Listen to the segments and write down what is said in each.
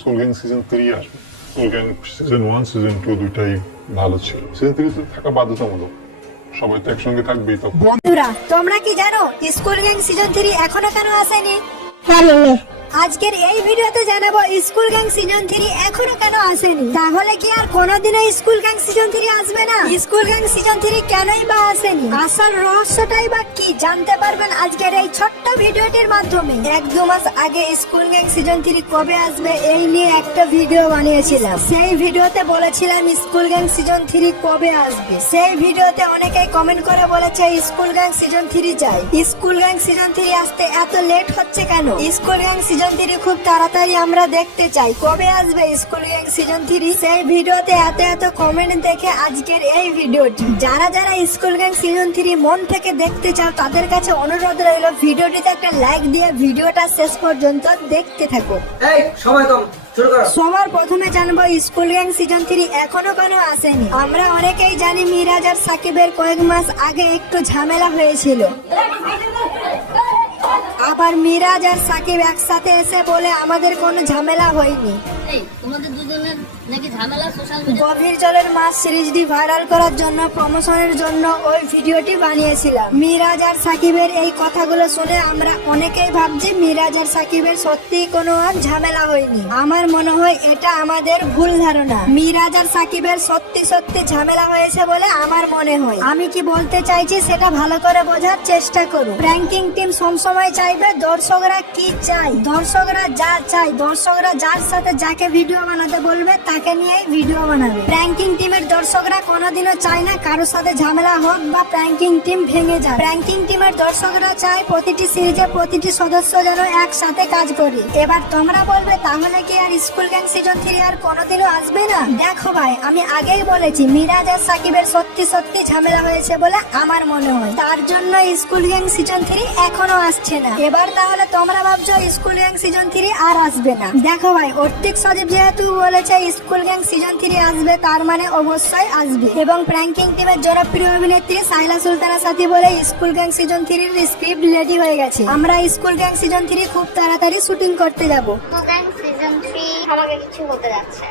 School gang season 3 আসবে। School gang season 1 season 2 দুইটাই ভালো ছিল। সিজন 3 তে থাকা বাধ্যতামূলক, সবাই তো একসঙ্গে থাকবেই। তো বন্ধুরা, তোমরা কি জানো স্কুল গ্যাং সিজন 3 এখনো কেন আসেনি? আজকের এই ভিডিওতে জানাবো স্কুল গ্যাং সিজন 3 এখনো কেন আসেনি। তাহলে কি আর কোনোদিনও স্কুল গ্যাং সিজন 3 আসবে না? স্কুল গ্যাং সিজন 3 কেনই বা আসেনি, আসল রহস্যটাই বা কি জানতে পারবেন আজকের এই ছোট্ট ভিডিওটির মাধ্যমে। 1-2 মাস আগে স্কুল গ্যাং সিজন 3 কবে আসবে এই নিয়ে একটা ভিডিও বানিয়েছিলাম। সেই ভিডিওতে বলেছিলাম স্কুল গ্যাং সিজন 3 কবে আসবে। সেই ভিডিওতে অনেকেই কমেন্ট করে বলেছে স্কুল গ্যাং সিজন 3 চাই। স্কুল গ্যাং সিজন 3 আসতে এত লেট হচ্ছে কেন? স্কুল গ্যাং সিজন 3 খুব তাড়াতাড়ি আমরা দেখতে চাই। কবে আসবে স্কুল গ্যাং সিজন 3? সেই ভিডিওতে এত কমেন্ট দেখে আজকের এই ভিডিওটি। যারা যারা স্কুল গ্যাং সিজন 3 মন থেকে দেখতে চাও তাদের কাছে অনুরোধ রইল ভিডিওটিতে একটা লাইক দিয়ে ভিডিওটা শেষ পর্যন্ত দেখতে থাকো। এই সময় কম, শুরু করো। সবার প্রথমে জানবো স্কুল গ্যাং সিজন 3 এখনো কেন আসেনি। আমরা অনেকেই জানি মিরাজ আর সাকিবের কয়েক মাস আগে একটু ঝামেলা হয়েছিল। আবার মিরাজ আর সাকিব একসাথে এসে বলে আমাদের কোনো ঝামেলা হয়নি। তোমাদের দুজনের নাকি ঝামেলা সোশ্যাল মিডিয়া। গভীর জলের মাছ সিরিজটি ভাইরাল করার জন্য প্রমোশনের জন্য ওই ভিডিওটি বানিয়েছিলাম। মিরাজ আর সাকিবের এই কথাগুলো শুনে আমরা অনেকেই ভাবছি মিরাজ আর সাকিবের সত্যি কোনো আর ঝামেলা হয়নি। আমার মনে হয় এটা আমাদের ভুল ধারণা। মিরাজ আর সাকিবের সত্যি ঝামেলা হয়েছে বলে আমার মনে হয়। আমি কি বলতে চাইছি সেটা ভালো করে বোঝার চেষ্টা করুন। র্যাঙ্কিং টিম সবসময় চাইবে দর্শকরা কি চাই, দর্শকরা যা চাই, দর্শকরা যার সাথে যাকে ভিডিও বানাতে বলবে তাকে নিয়ে ভিডিও বানাবে। প্র্যাঙ্কিং টিমের দর্শকরা কোনোদিনও চায় না কারোর সাথে ঝামেলা হোক বা প্র্যাঙ্কিং টিম ভেঙে যায়। প্র্যাঙ্কিং টিমের দর্শকরা চায় প্রতিটি সিরিজে প্রতিটি সদস্য যেন একসাথে কাজ করে। এবার তোমরা বলবে তাহলে কি আর স্কুল গ্যাং সিজন 3 আর কোনোদিনও আসবে না? দেখো ভাই, আমি আগেই বলেছি মিরাজ আর সাকিবের সত্যি ঝামেলা হয়েছে বলে আমার মনে হয়। তার জন্য স্কুল গ্যাং সিজন 3 এখনো আসছে না। এবার তাহলে তোমরা ভাবছো স্কুল গ্যাং সিজন 3 আর আসবে না। দেখো ভাই, অর্তিক সজীব যেহেতু বলেছে স্কুল গ্যাং সিজন 3 আসবে তার মানে অবশ্যই আসবে। এবং প্র্যাঙ্কিং টিমের জনপ্রিয় অভিনেত্রী সাইলা সুলতানার সাথে বলে স্কুল গ্যাং সিজন 3 এর স্ক্রিপ্ট রেডি হয়ে গেছে। আমরা স্কুল গ্যাং সিজন 3 খুব তাড়াতাড়ি শুটিং করতে যাব। স্কুল গ্যাং সিজন 3 আমাকে কিছু হতে যাচ্ছে।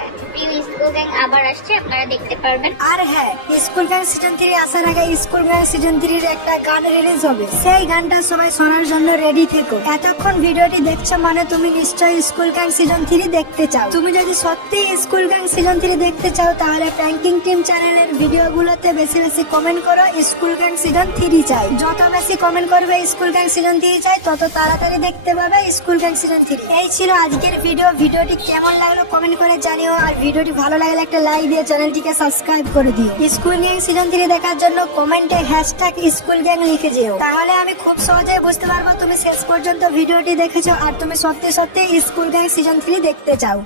স্কুল গ্যাং আবার আসছে, আপনারা দেখতে পারবেন। আর হ্যাঁ, স্কুল গ্যাং সিজন 3 আসার আগে স্কুল গ্যাং সিজন 3 এর একটা গান রিলিজ হবে। সেই গানটা সবাই শোনার জন্য রেডি থেকো। এতক্ষণ ভিডিওটি দেখছো মানে তুমি নিশ্চয়ই স্কুল গ্যাং সিজন 3 দেখতে চাও। তুমি যদি সত্যি স্কুল গ্যাং সিজন 3 দেখতে চাও তাহলে প্র্যাঙ্কিং টিম চ্যানেলের ভিডিওগুলোতে বেশি কমেন্ট করো স্কুল গ্যাং সিজন 3 চাই। যত বেশি কমেন্ট করবে স্কুল গ্যাং সিজন 3 চাই তত তাড়াতাড়ি দেখতে পাবে স্কুল গ্যাং সিজন 3। এই ছিল আজকের ভিডিও। ভিডিওটি কেমন লাগলো কমেন্ট করে জানিও। আর ভিডিওটি ভালো লাগলে একটা লাইক দিয়ে চ্যানেলটিকে সাবস্ক্রাইব করে দিও। স্কুল গ্যাং সিজন 3 দেখার জন্য কমেন্টে হ্যাশট্যাগ স্কুল গ্যাং লিখে যেও। তাহলে আমি খুব সহজেই বুঝতে পারবো তুমি শেষ পর্যন্ত ভিডিওটি দেখেছো আর তুমি সত্যি স্কুল গ্যাং সিজন 3 দেখতে চাও।